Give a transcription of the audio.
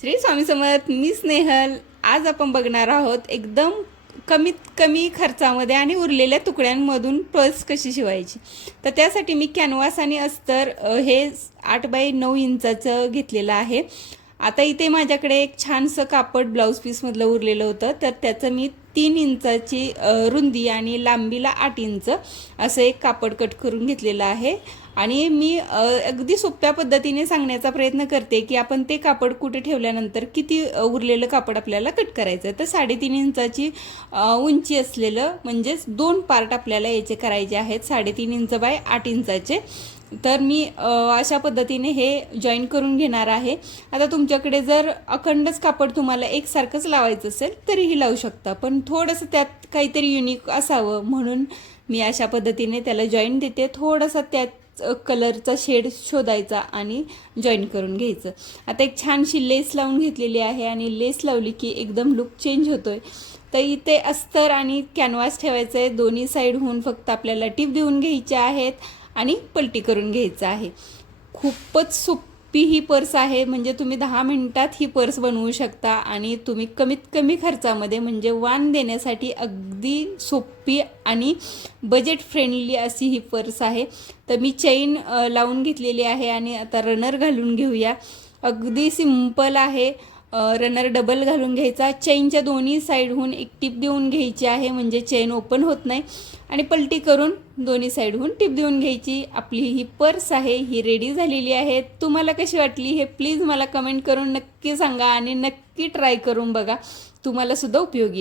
श्री स्वामी समर्थ. मी स्नेहल. आज आपण बघणार आहोत एकदम कमीत कमी खर्चामध्ये आणि उरलेल्या तुकड्यांमधून पर्स कशी शिवायची. तर त्यासाठी मी कॅनव्हास आणि अस्तर हे 8 बाय 9 इंचाचं घेतलेलं आहे. आता इथे माझ्याकडे एक छानसं कापड ब्लाऊज पीसमधलं उरलेलं होतं, तर त्याचं मी 3 इंचाची रुंदी आणि लांबीला 8 इंच असं एक कापड कट करून घेतलेलं आहे. आणि मी अगदी सोप्या पद्धतीने सांगण्याचा प्रयत्न करते की आपण ते कापड कुठे ठेवल्यानंतर किती उरलेलं कापड आपल्याला कट करायचं. तर 3.5 इंचाची उंची असलेलं म्हणजेच 2 पार्ट आपल्याला याचे करायचे आहेत, 3.5 इंच बाय 8 इंचाचे. तर मी अशा पद्धतीने हे जॉईन करून घेणार आहे. आता तुमच्याकडे जर अखंडच कापड तुम्हाला एकसारखंच लावायचं असेल तरीही लावू शकता, पण थोडंसं त्यात काहीतरी युनिक असावं म्हणून मी अशा पद्धतीने त्याला जॉईन देते. थोडंसं त्यात कलरचा शेड शोधायचा आणि जॉईन करून घ्यायचं. आता एक छानशी लेस लावून घेतलेली आहे आणि लेस लावली की एकदम लुक चेंज होतोय. तर इथे अस्तर आणि कॅनव्हास ठेवायचं आहे. दोन्ही साईडहून फक्त आपल्याला टिप देऊन घ्यायचे आहेत आणि पलटी करून घ्यायचं आहे. खूपच सोपी ही पर्स आहे, म्हणजे तुम्ही 10 मिनिटात ही पर्स बनवू शकता आणि तुम्ही कमीत कमी खर्चामध्ये म्हणजे वाण देण्यासाठी अगदी सोपी आणि बजेट फ्रेंडली अशी ही पर्स आहे. तर मी चेन लावून घेतलेली आहे आणि आता रनर घालून घेऊया. अगदी सिंपल आहे. रनर डबल घालून घ्यायचा. चेनच्या दोन्ही साईडहून एक टिप देऊन घ्यायची आहे, म्हणजे चेन ओपन होत नाही. आणि पलटी करून दोन्ही साईडहून टिप देऊन घ्यायची. आपली ही पर्स आहे ही रेडी झालेली आहे. तुम्हाला कशी वाटली हे प्लीज मला कमेंट करून नक्की सांगा आणि नक्की ट्राय करून बघा, तुम्हाला सुद्धा उपयोगी